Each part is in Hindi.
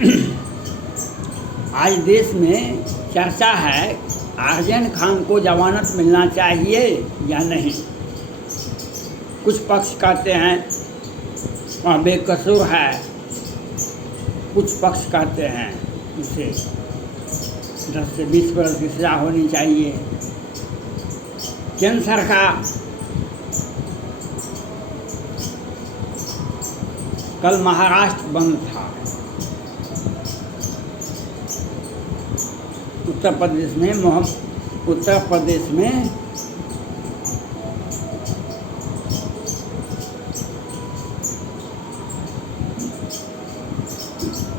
आज देश में चर्चा है आर्यन खान को जमानत मिलना चाहिए या नहीं। कुछ पक्ष कहते हैं वह बेकसूर है, कुछ पक्ष कहते हैं उसे 10 से 20 वर्ष की सजा होनी चाहिए। केंद्र सरकार कल महाराष्ट्र बंद था, उत्तर प्रदेश में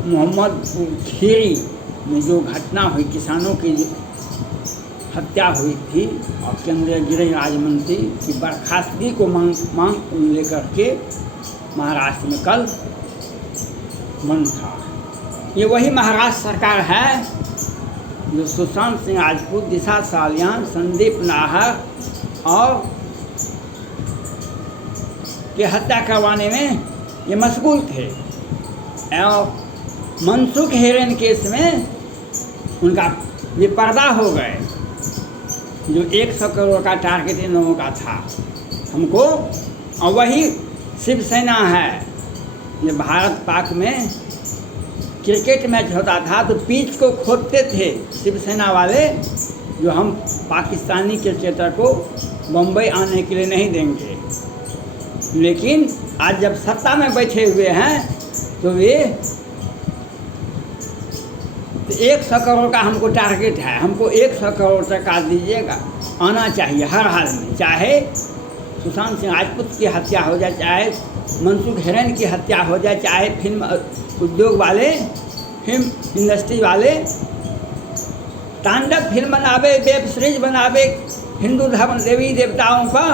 मोहम्मदपुर खीरी में जो घटना हुई, किसानों की हत्या हुई थी और केंद्रीय गृह राज्य मंत्री की बर्खास्तगी को मांग लेकर के महाराष्ट्र में कल बंद था। ये वही महाराष्ट्र सरकार है जो सुशांत सिंह राजपूत, दिशा सालियान, संदीप नाहर और के हत्या करवाने में ये मशगूल थे। और मनसुख हिरेन केस में उनका ये पर्दा हो गए, जो 100 करोड़ का टारगेट इन लोगों का था हमको। और वही शिवसेना है, ये भारत पाक में क्रिकेट मैच होता था तो पिच को खोदते थे शिवसेना वाले, जो हम पाकिस्तानी क्रिकेटर को बम्बई आने के लिए नहीं देंगे। लेकिन आज जब सत्ता में बैठे हुए हैं तो वे 100 करोड़ का हमको टारगेट है, हमको 100 करोड़ टका दीजिएगा, आना चाहिए हर हाल में, चाहे सुशांत सिंह राजपूत की हत्या हो जाए, चाहे मनसुख हिरेन की हत्या हो जाए, चाहे फिल्म उद्योग वाले, फिल्म इंडस्ट्री वाले तांडव फिल्म बनावे, वेब सीरीज बनावे हिंदू धर्म देवी देवताओं का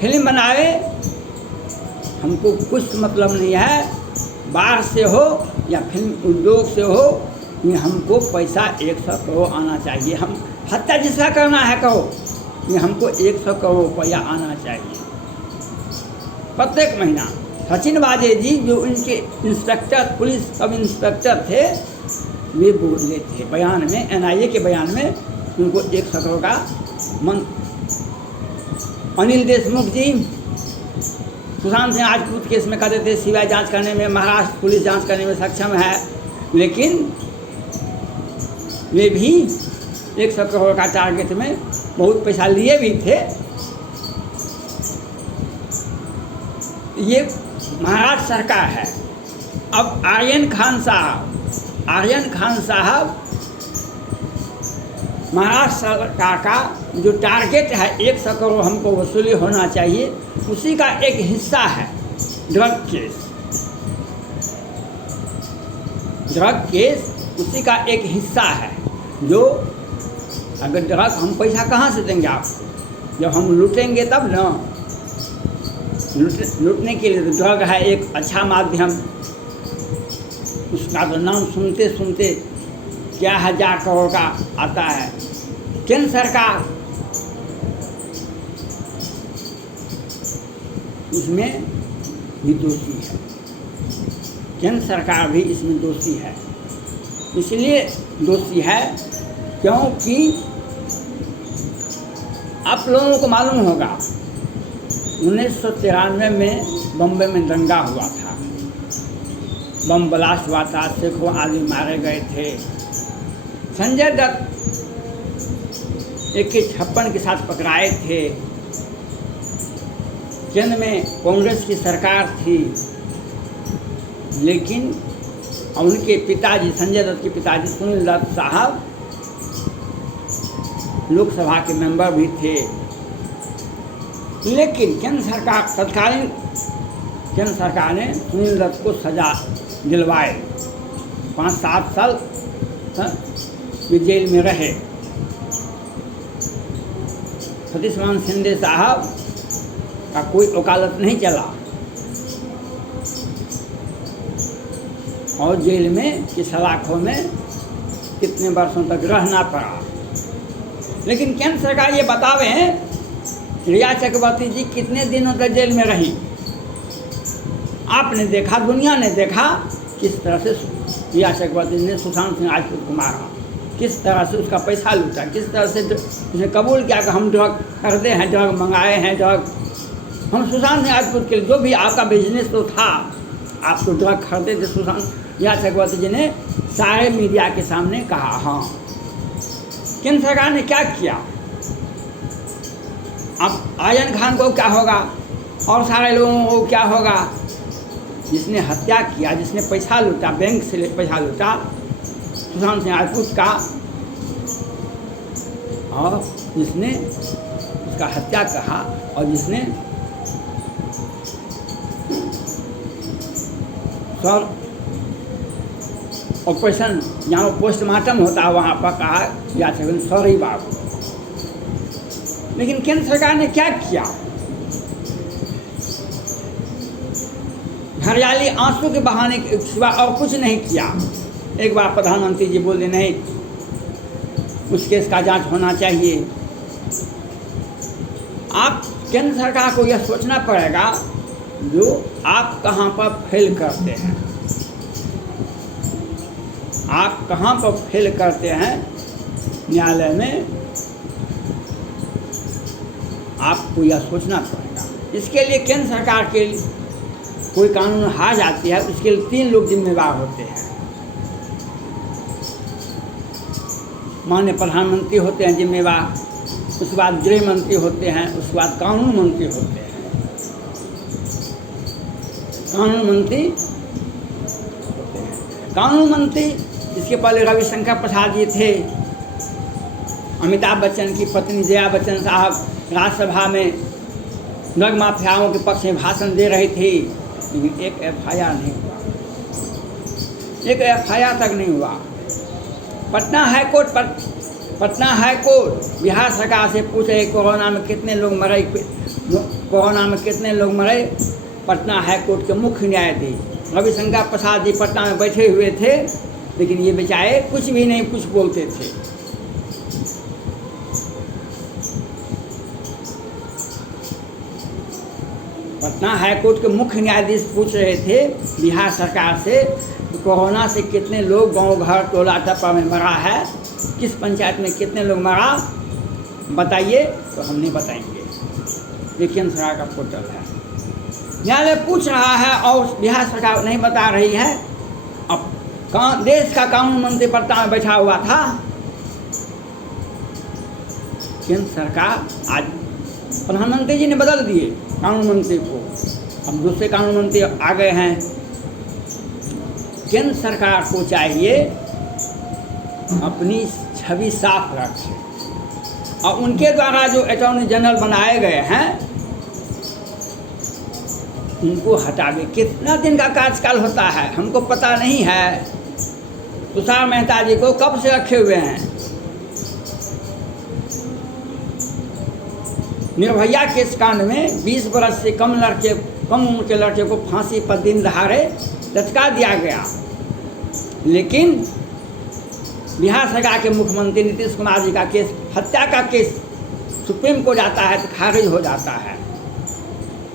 फिल्म बनावे, हमको कुछ मतलब नहीं है। बाहर से हो या फिल्म उद्योग से हो, ये हमको पैसा 100 करोड़ आना चाहिए। हम हत्या जिसका करना है कहो, ये हमको 100 करोड़ रुपया आना चाहिए प्रत्येक महीना। सचिन वाजे जी जो उनके इंस्पेक्टर, पुलिस सब इंस्पेक्टर थे, वे बोले थे बयान में, NIA के बयान में उनको 100 करोड़ का अनिल देशमुख जी सुशांत सिंह राजपूत केस में कहते थे सीबीआई जांच करने में, महाराष्ट्र पुलिस जांच करने में सक्षम है, लेकिन वे भी 100 करोड़ का टारगेट में बहुत पैसा लिए भी थे। ये महाराष्ट्र सरकार है। अब आर्यन खान साहब महाराष्ट्र सरकार का जो टारगेट है 100 करोड़ हमको वसूली होना चाहिए, उसी का एक हिस्सा है ड्रग केस उसी का एक हिस्सा है। जो अगर ड्रग, हम पैसा कहाँ से देंगे आपको, जब हम लूटेंगे तब ना। लूटने के लिए तो ड्रग है एक अच्छा माध्यम, उसका तो नाम सुनते सुनते क्या 1000 करोड़ का आता है। केंद्र सरकार इसमें भी दोषी है, केंद्र सरकार भी इसमें दोषी है। इसलिए दोषी है क्योंकि आप लोगों को मालूम होगा 1993 में बम्बई में दंगा हुआ था, बम ब्लास्ट हुआ था, सैकड़ों आदमी मारे गए थे। संजय दत्त AK-56 के साथ पकड़ाए थे। केंद्र में कांग्रेस की सरकार थी, लेकिन उनके पिताजी, संजय दत्त के पिताजी सुनील दत्त साहब लोकसभा के मेंबर भी थे। लेकिन केंद्र सरकार, तत्कालीन केंद्र सरकार ने सुनील दत्त को सजा दिलवाए, 5-7 साल वे जेल में रहे। सतीश मान शिंदे साहब का कोई वकालत नहीं चला और जेल में की सलाखों में कितने वर्षों तक रहना पड़ा। लेकिन केंद्र सरकार ये बतावे हैं रिया चक्रवर्ती जी कितने दिनों तक जेल में रही। आपने देखा, दुनिया ने देखा किस तरह से रिया चक्रवर्ती ने सुशांत सिंह राजपूत को मारा, किस तरह से उसका पैसा लूटा, किस तरह से उसने कबूल किया कि हम ड्रग खरीदे हैं, ड्रग मंगाए हैं, ड्रग हम सुशांत सिंह राजपूत के लिए, जो भी आपका बिजनेस तो था, आप तो ड्रग खरीदे थे। सुशांत रिया चक्रवर्ती जी ने सारे मीडिया के सामने कहा। हाँ, केंद्र सरकार ने क्या किया? अब आजम खान को क्या होगा और सारे लोगों को क्या होगा? जिसने हत्या किया, जिसने पैसा लूटा, बैंक से पैसा लूटा सुशांत सिंह राजपूत का, और जिसने उसका हत्या कहा, और जिसने सर ऑपरेशन जहाँ पोस्टमार्टम होता है वहाँ पर कहा या सॉरी बाबू। लेकिन केंद्र सरकार ने क्या किया? हरियाली आंसू के बहाने के सिवा और कुछ नहीं किया। एक बार प्रधानमंत्री जी बोले नहीं, उस केस का जांच होना चाहिए। आप केंद्र सरकार को यह सोचना पड़ेगा जो आप कहाँ पर फेल करते हैं, आप कहाँ पर फेल करते हैं न्यायालय में, आपको यह सोचना पड़ेगा। इसके लिए केंद्र सरकार के कोई कानून हार जाती है, उसके लिए 3 लोग जिम्मेदार होते हैं। माननीय प्रधानमंत्री होते हैं जिम्मेदार, उसके बाद गृह मंत्री होते हैं, उसके बाद कानून मंत्री होते हैं। कानून मंत्री इसके पहले रविशंकर प्रसाद जी थे। अमिताभ बच्चन की पत्नी जया बच्चन साहब राज्यसभा में ड्रग माफियाओं के पक्ष में भाषण दे रही थी, लेकिन एक FIR नहीं हुआ, एक FIR तक नहीं हुआ। पटना हाईकोर्ट बिहार सरकार से पूछे कोरोना में कितने लोग मरे, कोरोना में कितने लोग मरे। पटना हाईकोर्ट के मुख्य न्यायाधीश रविशंकर प्रसाद जी पटना में बैठे हुए थे, लेकिन ये बेचारे कुछ भी नहीं कुछ बोलते थे। पटना हाईकोर्ट के मुख्य न्यायाधीश पूछ रहे थे बिहार सरकार से कोरोना से कितने लोग गांव घर टोला टप्पा में मरा है, किस पंचायत में कितने लोग मरा बताइए, तो हम नहीं बताएंगे। लेकिन सरकार का पोर्टल है, न्यायालय पूछ रहा है और बिहार सरकार नहीं बता रही है। अब देश का कानून मंत्री पटना में बैठा हुआ था। केंद्र सरकार आज प्रधानमंत्री जी ने बदल दिए कानून मंत्री को, अब दूसरे कानून मंत्री आ गए हैं। केंद्र सरकार को चाहिए अपनी छवि साफ रखे, और उनके द्वारा जो अटॉर्नी जनरल बनाए गए हैं उनको हटावे। कितना दिन का कार्यकाल होता है हमको पता नहीं है। तुषार मेहता जी को कब से रखे हुए हैं? निर्भया केस कांड में 20 वर्ष से कम उम्र के लड़के को फांसी पर दिन दहाड़े लटका दिया गया, लेकिन बिहार सरकार के मुख्यमंत्री नीतीश कुमार जी का केस, हत्या का केस सुप्रीम कोर्ट जाता है तो खारिज हो जाता है।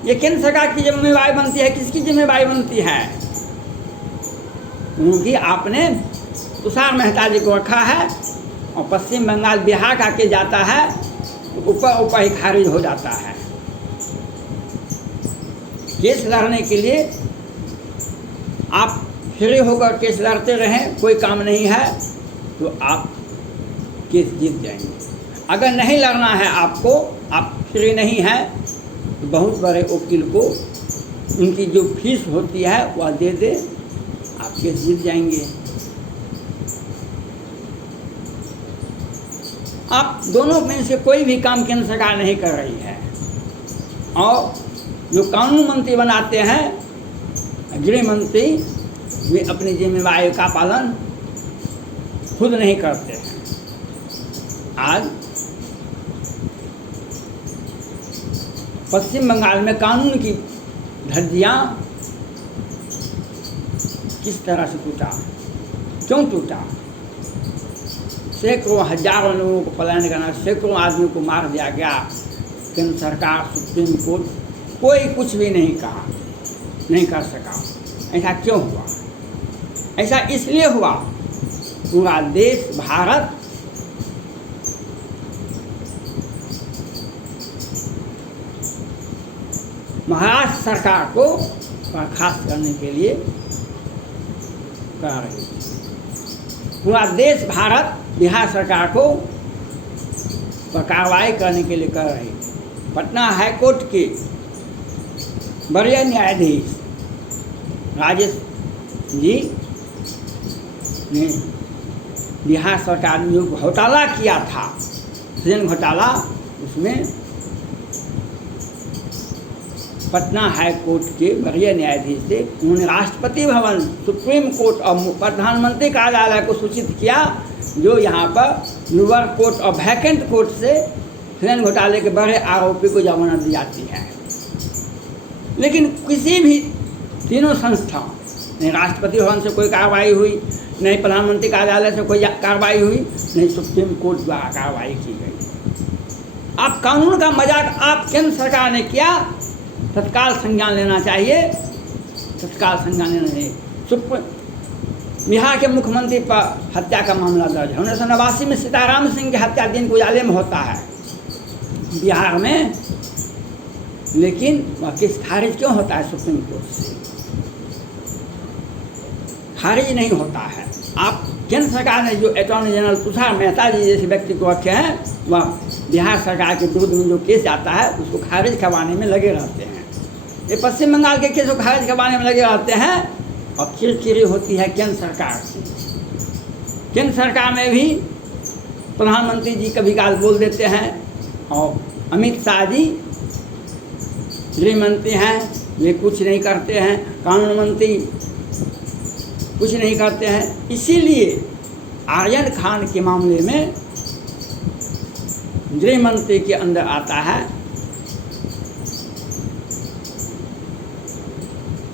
ये केंद्र सरकार की जिम्मेदारी बनती है, किसकी जिम्मेदारी बनती है? क्योंकि आपने तुषार मेहता जी को रखा है और पश्चिम बंगाल बिहार का केस जाता है तो ऊपर ही खारिज हो जाता है। केस लड़ने के लिए आप फ्री होकर केस लड़ते रहें, कोई काम नहीं है तो आप केस जीत जाएंगे। अगर नहीं लड़ना है आपको, आप फ्री नहीं है, तो बहुत बड़े वकील को उनकी जो फीस होती है वह दे दे, आप केस जीत जाएंगे। आप दोनों में से कोई भी काम केंद्र सरकार नहीं कर रही है, और जो कानून मंत्री बनाते हैं गृह मंत्री, वे अपनी जिम्मेदारी का पालन खुद नहीं करते हैं। आज पश्चिम बंगाल में कानून की धज्जियाँ किस तरह से टूटा, क्यों टूटा? सैकड़ों हजारों लोगों को पलायन करना, सैकड़ों आदमी को मार दिया गया। केंद्र सरकार, सुप्रीम कोर्ट, कोई कुछ भी नहीं कहा। नहीं कर सका। ऐसा क्यों हुआ? ऐसा इसलिए हुआ, पूरा देश भारत महाराष्ट्र सरकार को बर्खास्त करने के लिए कर रही थी। पूरा देश भारत बिहार सरकार को पर कार्रवाई करने के लिए कर रही थी। पटना हाईकोर्ट के वरीय न्यायाधीश राजेश जी ने बिहार सरकार ने जो घोटाला किया था, सृजन घोटाला, उसमें पटना हाई कोर्ट के वरीय न्यायाधीश से उन्होंने राष्ट्रपति भवन, सुप्रीम कोर्ट और प्रधानमंत्री कार्यालय को सूचित किया, जो यहाँ पर लोअर कोर्ट और वैकेंट कोर्ट से सृजन घोटाले के बड़े आरोपी को जमानत दी जाती है। लेकिन किसी भी तीनों संस्थाओं, नहीं राष्ट्रपति भवन से कोई कार्रवाई हुई, नहीं प्रधानमंत्री कार्यालय से कोई कार्रवाई हुई, नहीं सुप्रीम कोर्ट द्वारा कार्रवाई की गई। आप कानून का मजाक आप केंद्र सरकार ने किया, तत्काल संज्ञान लेना चाहिए, तत्काल संज्ञान लेना चाहिए। बिहार के मुख्यमंत्री पर हत्या का मामला दर्ज है। 1989 में सीताराम सिंह की हत्या दिन उजाले में होता है बिहार में, लेकिन वह केस खारिज क्यों होता है? सुप्रीम कोर्ट से खारिज नहीं होता है। आप केंद्र सरकार ने जो अटॉर्नी जनरल तुषार मेहता जी जैसे व्यक्ति को रखे हैं, वह बिहार सरकार के विरुद्ध में जो केस आता है उसको खारिज करवाने में लगे रहते हैं। ये पश्चिम बंगाल के केस को खारिज करवाने में लगे रहते हैं, और चिड़चिड़ी होती है केंद्र सरकार से। केंद्र सरकार में भी प्रधानमंत्री जी कभी काल बोल देते हैं, और अमित शाह जी गृह मंत्री हैं, वे कुछ नहीं करते हैं, कानून मंत्री कुछ नहीं करते हैं। इसीलिए आर्यन खान के मामले में गृह मंत्री के अंदर आता है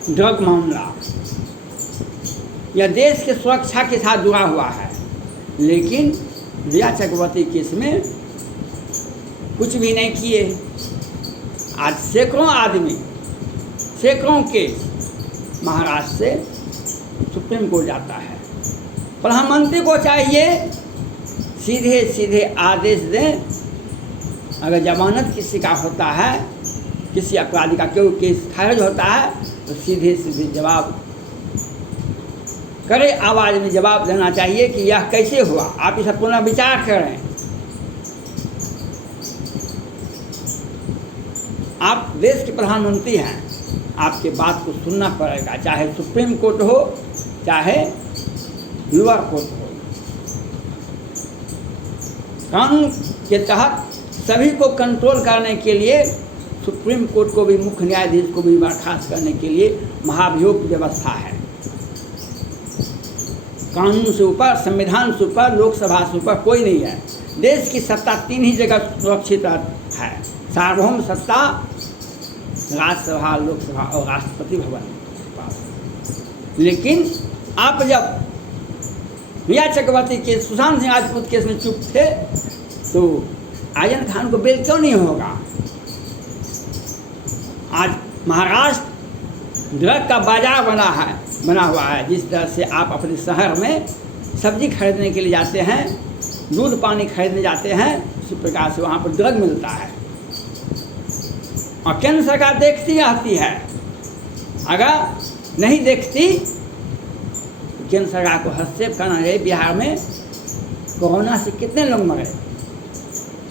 ड्रग मामला। यह देश के सुरक्षा के साथ जुड़ा हुआ है, लेकिन रिया चक्रवर्ती केस में कुछ भी नहीं किए। आज सैकड़ों आदमी, सैकड़ों केस महाराष्ट्र से सुप्रीम कोर्ट जाता है। प्रधानमंत्री को चाहिए सीधे सीधे आदेश दें, अगर जमानत किसी का होता है, किसी अपराधी का कोई केस खारिज होता है, तो सीधे सीधे जवाब कड़े आवाज़ में जवाब देना चाहिए कि यह कैसे हुआ, आप इसे पुनः विचार करें। आप देश के प्रधानमंत्री हैं, आपके बात को सुनना पड़ेगा, चाहे सुप्रीम कोर्ट हो चाहे लोअर कोर्ट हो। कानून के तहत सभी को कंट्रोल करने के लिए सुप्रीम कोर्ट को भी, मुख्य न्यायाधीश को भी बर्खास्त करने के लिए महाभियोग की व्यवस्था है। कानून से ऊपर, संविधान से ऊपर, लोकसभा से ऊपर कोई नहीं है। देश की सत्ता तीन ही जगह सुरक्षित है, सार्वभौम सत्ता राज्यसभा, लोकसभा और राष्ट्रपति भवन के पास। लेकिन आप जब रिया चक्रवर्ती के, सुशांत सिंह राजपूत केस में चुप थे, तो आर्यन खान को बेल क्यों नहीं होगा? आज महाराष्ट्र ड्रग का बाजार बना हुआ है। जिस तरह से आप अपने शहर में सब्जी खरीदने के लिए जाते हैं, दूध पानी खरीदने जाते हैं, उसी प्रकार से वहाँ पर ड्रग मिलता है। और केंद्र सरकार देखती रहती है, अगर नहीं देखती तो केंद्र सरकार को हस्तक्षेप करना है। बिहार में कोरोना से कितने लोग मरे,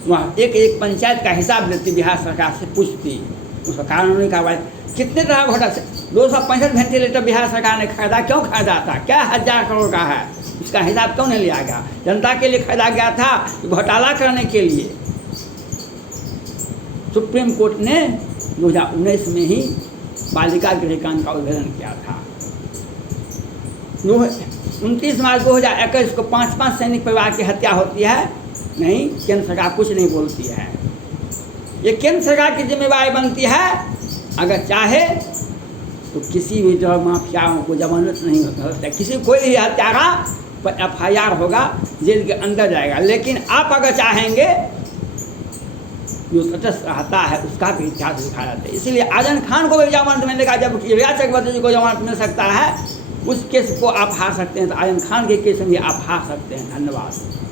वहाँ एक पंचायत का हिसाब लेती, बिहार सरकार से पूछती, उसका कानूनी कार्रवाई। कितने तरह घोटा, 265 वेंटिलेटर बिहार सरकार ने खरीदा, क्यों खरीदा था? क्या 1000 करोड़ का है, उसका हिसाब क्यों नहीं लिया गया? जनता के लिए खरीदा गया था, घोटाला करने के लिए। सुप्रीम कोर्ट ने 2019 में ही बालिका गृह कांड का उल्लंघन किया था। 29 मार्च 2021 को 5 सैनिक परिवार की हत्या होती है, नहीं, केंद्र सरकार कुछ नहीं बोलती है। ये केंद्र सरकार की जिम्मेवारी बनती है। अगर चाहे तो किसी भी ड्रग माफियाओं को जमानत नहीं होता, किसी कोई भी हत्यारा पर FIR होगा, जेल के अंदर जाएगा। लेकिन आप अगर चाहेंगे जो तटस्थ रहता है उसका भी इतिहास दिखाया जाता है। इसीलिए आजम खान को भी जमानत मिलने का, जब इलियास चक्रवर्ती जी को जमानत मिल सकता है, उस केस को आप हार सकते हैं, तो आजम खान के केस में भी आप हार सकते हैं। धन्यवाद।